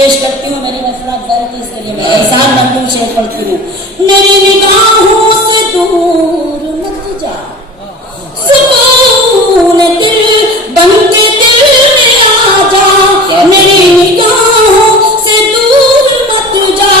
पेश करती हूँ, मेरी हौसला अफजाई की, इसके लिए मैं एहसान मंजूर शेर पढ़ती हूँ। मेरी निगाहों से दूर मत जा, सुकून दिल बन के दिल में आ जा। मेरी निगाहों से दूर मत जा,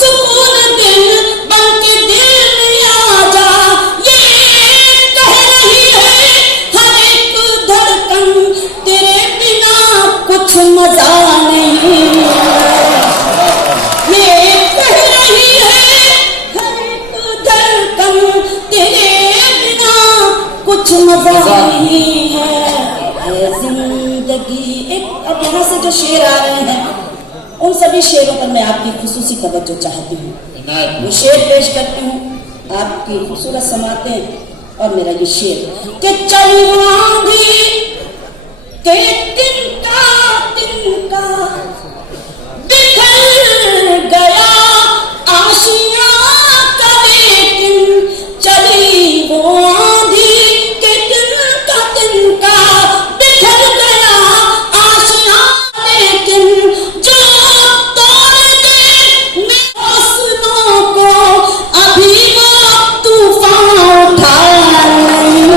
सुकून दिल बन के दिल में आ जा। ये कह रही है हर एक धड़कन, तेरे बिना कुछ मजा नहीं। ये कह रही है हर एक धड़कन, तेरे बिना कुछ मजा नहीं है। जिंदगी एक, अब यहाँ से जो शेर आ रहे हैं उन सभी शेरों पर मैं आपकी खुसूसी तवज्जो चाहती हूँ। वो शेर पेश करती हूँ, आपकी खूबसूरत समातें और मेरा ये शेर कि चली आंधी के तिनका तिनका बिखर गया आशियां का, लेकिन चली वो आंधी के तिनका तिनका बिखर गया आशियां, लेकिन जो तोड़ दे मेरे हौसलों को अभी वो तूफान उठा नहीं।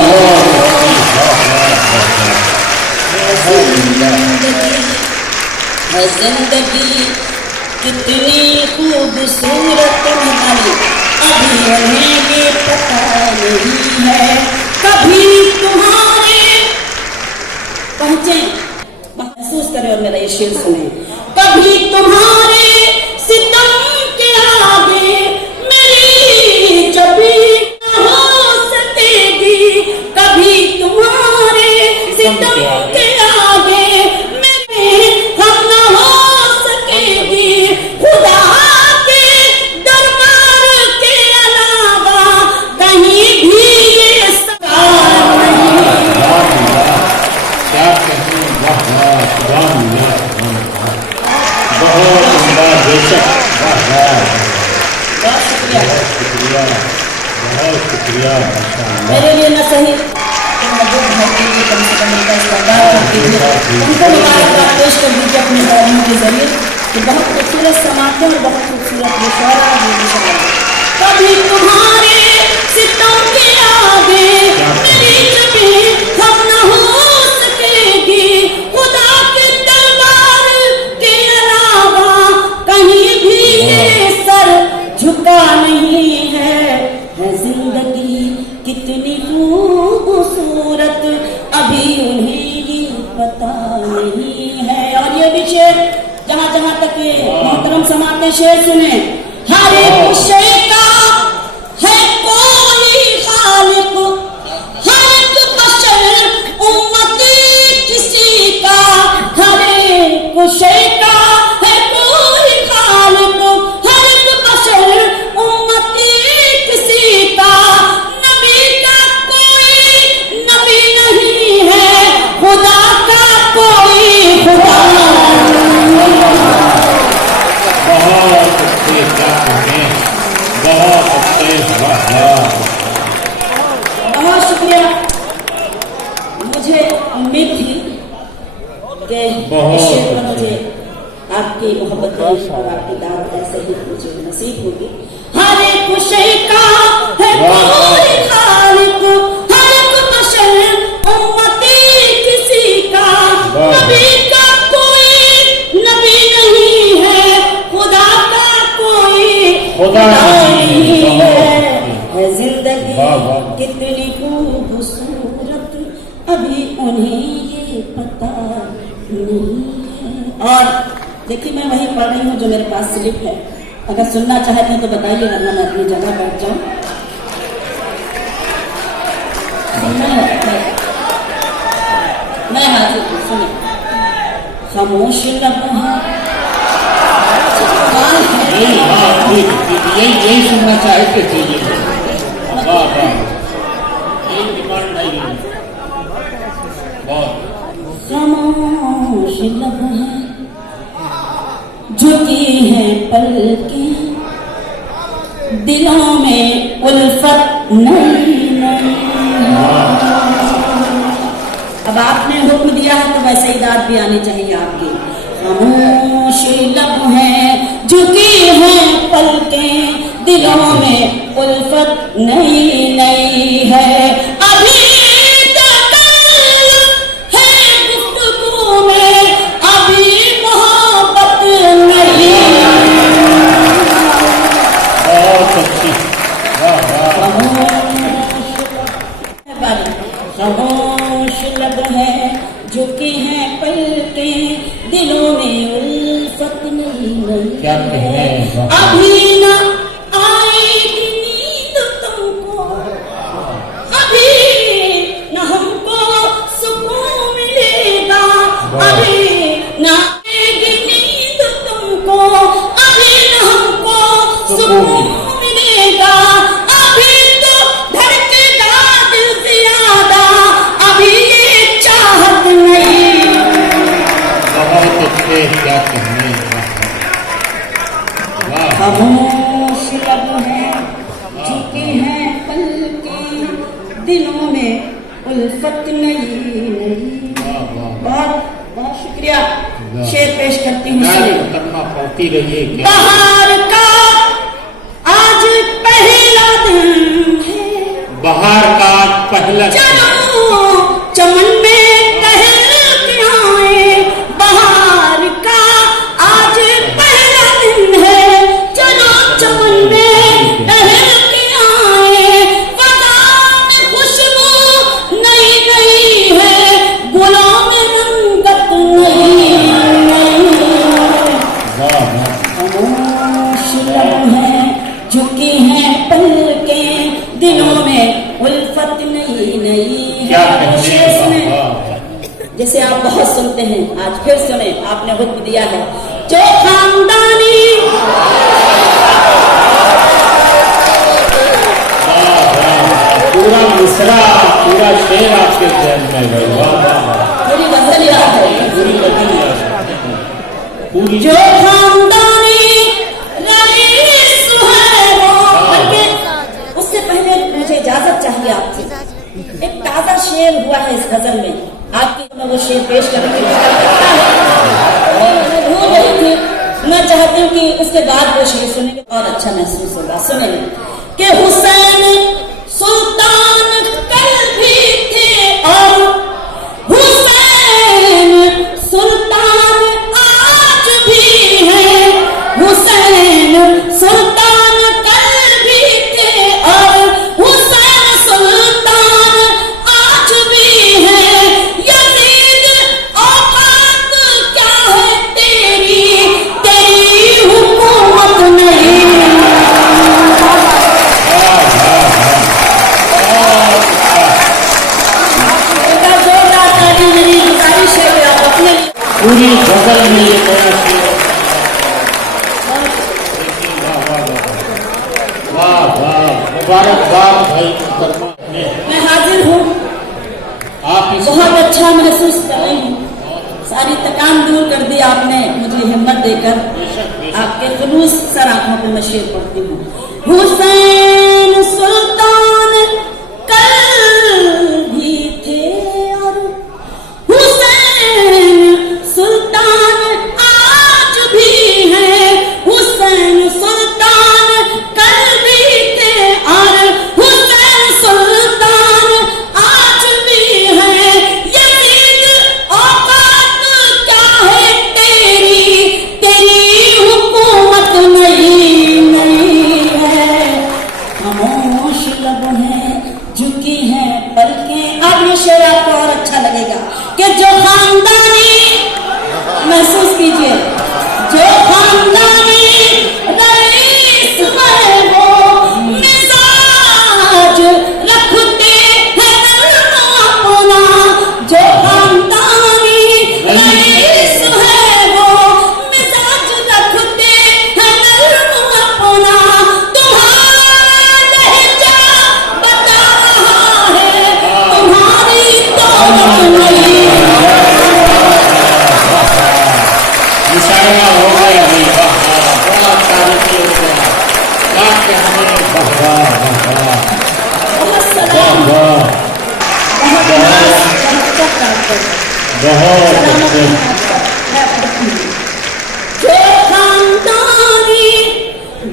है जिंदगी कितनी खूबसूरत हमारी, अभी उन्हें ये पता नहीं है। कभी तुम्हारे पहुंचे, महसूस करें और मेरा ये शेर सुने। कभी तुम्हारे सितम के आगे मेरी जबी हो सकेगी, कभी तुम्हारे सितम के आगे मेरी हम न हो सकेगी। खुदा के दरबार के अलावा कहीं भी ये सवाल नहीं। क्या कहते हैं, वाह वाह, सुभान अल्लाह, बहुत उम्दा, बेशक, वाह वाह, बहुत शुक्रिया, बहुत शुक्रिया, बहुत शुक्रिया, माशाअल्लाह। मेरे लिए न सही तो मजबूत भाई के लिए कम से कम उनका इस्तेमाल करके उनको मुबारकबाद पेश कर दीजिए अपने गानों के जरिए कि बहुत खूबसूरत समाते और बहुत खूबसूरत ये शौरा है। कभी तुम्हारे सितम के आगे मेरी जबी हम न हो सकेगी, खुदा के दरबार के अलावा कहीं भी ये सर झुका नहीं है। जिंदगी कितनी खूबसूरत अभी उन्हें ये पता नहीं है। और ये भी शेर जहाँ जहाँ तक ये मोहतरम समाते शेर सुने। हर एक शे का है कोई खालिक, हर एक बशर उम्मती किसी का। हर एक शे का है कोई खालिक, हर एक बशर उम्मती किसी का। नबी का कोई नबी नहीं है, खुदा का कोई खुदा नहीं। बहुत अच्छे, क्या कहते हैं, बहुत अच्छे, वाह वाह। बहुत शुक्रिया। मुझे उम्मीद थी कि बहुत इस शेर पर मुझे आपकी मोहब्बत और आपकी दावत ऐसे ही मुझे नसीब होगी। हर एक शे का है कोई खालिक, हर एक बशर उम्मती किसी का। नबी का कोई नबी नहीं है, खुदा का कोई खुदा नहीं है। जिंदगी वाह वाह। कितनी खूबसूरत अभी उन्हें ये पता नहीं है। और देखिए मैं वही पढ़ रही हूँ जो मेरे पास स्लिप है, अगर सुनना चाहते हैं तो बताइए, वरना मैं अपनी जगह बैठ जाऊँ। मैं हाजिर हूँ, सुनिए। खामोश लम्हा यही, हाँ, ठीक, यही सुनना चाहते थे ये। वाह वाह, यही डिमांड है ये। बहुत खामोश लम्हा झुकी है पलकें, दिलों में उल्फत नहीं। अब आपने हुक्म दिया है तो वैसे ही दाद भी आनी चाहिए आपकी। खामोश लब हैं झुकी हैं पलकें, दिलों में उल्फत नई नई है। अभी तकल्लुफ़ है गुफ्तगू में, अभी मोहब्बत नहीं। बहुत अच्छी, वाह वाह। खामोश लब है झुकी हैं पलकें, दिलों में उल्फत नहीं क्या नहीं कहने है। हैं, वाह। अभी न आएगी नींद तुमको, अभी न हमको सुकून मिलेगा, अभी न आएगी नींद तुमको, अभी न हमको सुकून मिलेगा, अभी तो धड़केगा दिल ज़्यादा, अभी ये चाहत नहीं। बहुत अच्छे, क्या कहने हैं, वाह वाह। खामोश लब हैं झुकी हैं पलकें, दिलों में उल्फत नई नई। वाह वाह। बहुत बहुत शुक्रिया। शेर पेश करती हूँ। नाच सुनिए। करना पड़ती रहिए, क्या बहार का आज पहला दिन है, बाहर का पहला चलो चमन में टहल के आए। बहार का आज पहला दिन है, चलो चमन में टहल के आए। फज़ा में खुशबू नई नई है, गुलों में रंगत नई नई है। वाह वाह। खामोश लब हैं झुकी हैं पलकें, दिलों में उल्फत नई नई क्या है। कहने शेर हैं, सुने, वाह वाह। जैसे आप बहुत सुनते हैं, आज फिर सुने, आपने हुक्म दिया है। जो खानदानी पूरा मिसरा, पूरा शेर आपके जहन में गए, वाह वाह वाह। पूरी गजल याद है। पूरी बदल जाए, पूरी जो खानदानी रईस है वो, बल्कि उससे पहले मुझे इजाजत चाहिए आपसे। एक ताजा शेर हुआ है इस गजल में, आपकी मैं वो शेर पेश करने की भूल गई थी। मैं चाहती हूँ कि उसके बाद वो शेर सुनेंगे और अच्छा महसूस होगा। सुनेंगे कि हुसैन सुल्तान कल भी थे और हुसैन सुल्तान आज भी है। हुसैन सुल्तान कल भी थे और हुसैन सुल्तान आज भी है। यजीद औकात क्या है तेरी, तेरी हुकूमत नहीं। बेटा जोरदार ताली मेरी गुजारिश है कि आप अपने पूरी गजल में ये बड़ा शेर। वाह वाह वाह, वाह वाह, मुबारकबाद भाई मुकरमा ने। मैं हाजिर हूँ, आप इस बहुत अच्छा महसूस कर रही हूँ। सारी थकान दूर कर दी आपने मुझे हिम्मत देकर। बेशक बेशक। आपके खुलूस सर आंखों पे मैं शेर पढ़ती हूँ। हुसैन सुल्तान कल भी थे और हुसैन सुल्तान आज भी है। हुसैन सुल्तान कल भी थे और हुसैन सुल्तान आज भी है। यजीद औकात क्या है तेरी, तेरी हुकूमत नहीं नहीं है।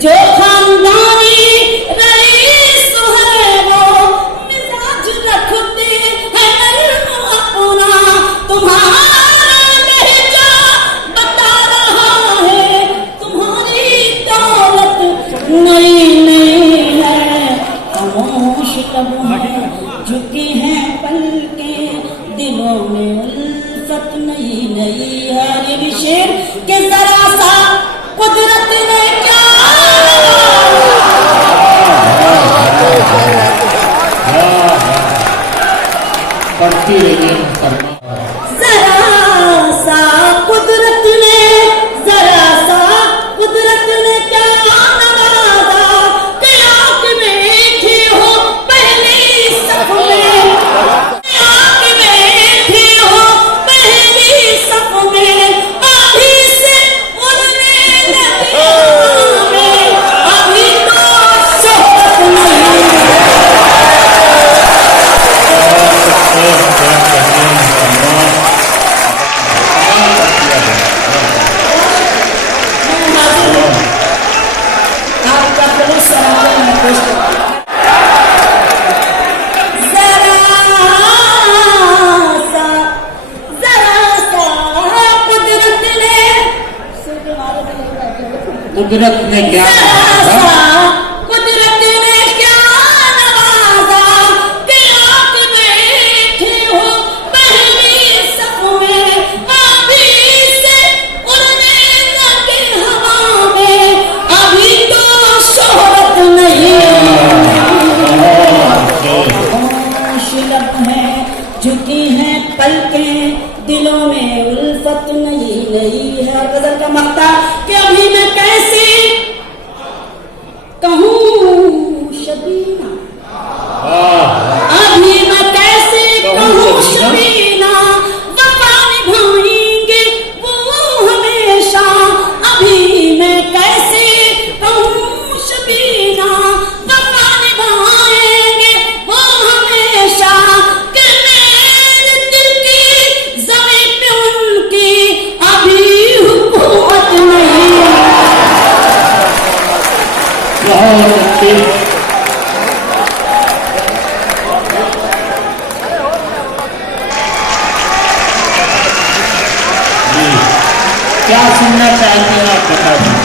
जो खानदानी रईस है वो मिजाज रखते हैं नर्म अपना, तुम्हारा लहजा बता रहा है, तुम्हारी दौलत नई नई है, खामोश लब हैं झुकी हैं पलकें, दिलों में उल्फत नई नई है। ये भी शेर के जरा सा कुदरत ने क्या पढ़ती रहिए मुसलमान। जरा सा कुदरत ने, जरा सा कुदरत ने क्या नवाजा, कि आंख में बैठी हो पहली सफ में, आंख में बैठी हो पहली सफ में, अभी से उड़ने लगी हमें, अभी तो शोहरत नहीं। आपका बहुत सारा मैं पेश करता कुदरत ने क्या कुदरत ने क्या नवाजा, कि आप बैठे हो पहली सफ में, अभी से उड़ने लगे हवा में, अभी तो शोहरत नहीं। खामोश लब हैं झुकी हैं पलकें, दिलों में उल्फत नई नई है। गजल का मक्ता कि अभी मैं कैसे कहूँ शबीना, अभी मैं कैसे कहूँ शबीना, वफा निभाएंगे वो हमेशा, अभी मैं कैसे कहूँ शबीना, वफा निभाएंगे वो हमेशा, कि मेरे दिल की ज़मीं पे उनकी अभी हुकूमत नहीं। बहुत अच्छी। क्या सुनना चाहते हैं आप बता दीजिए।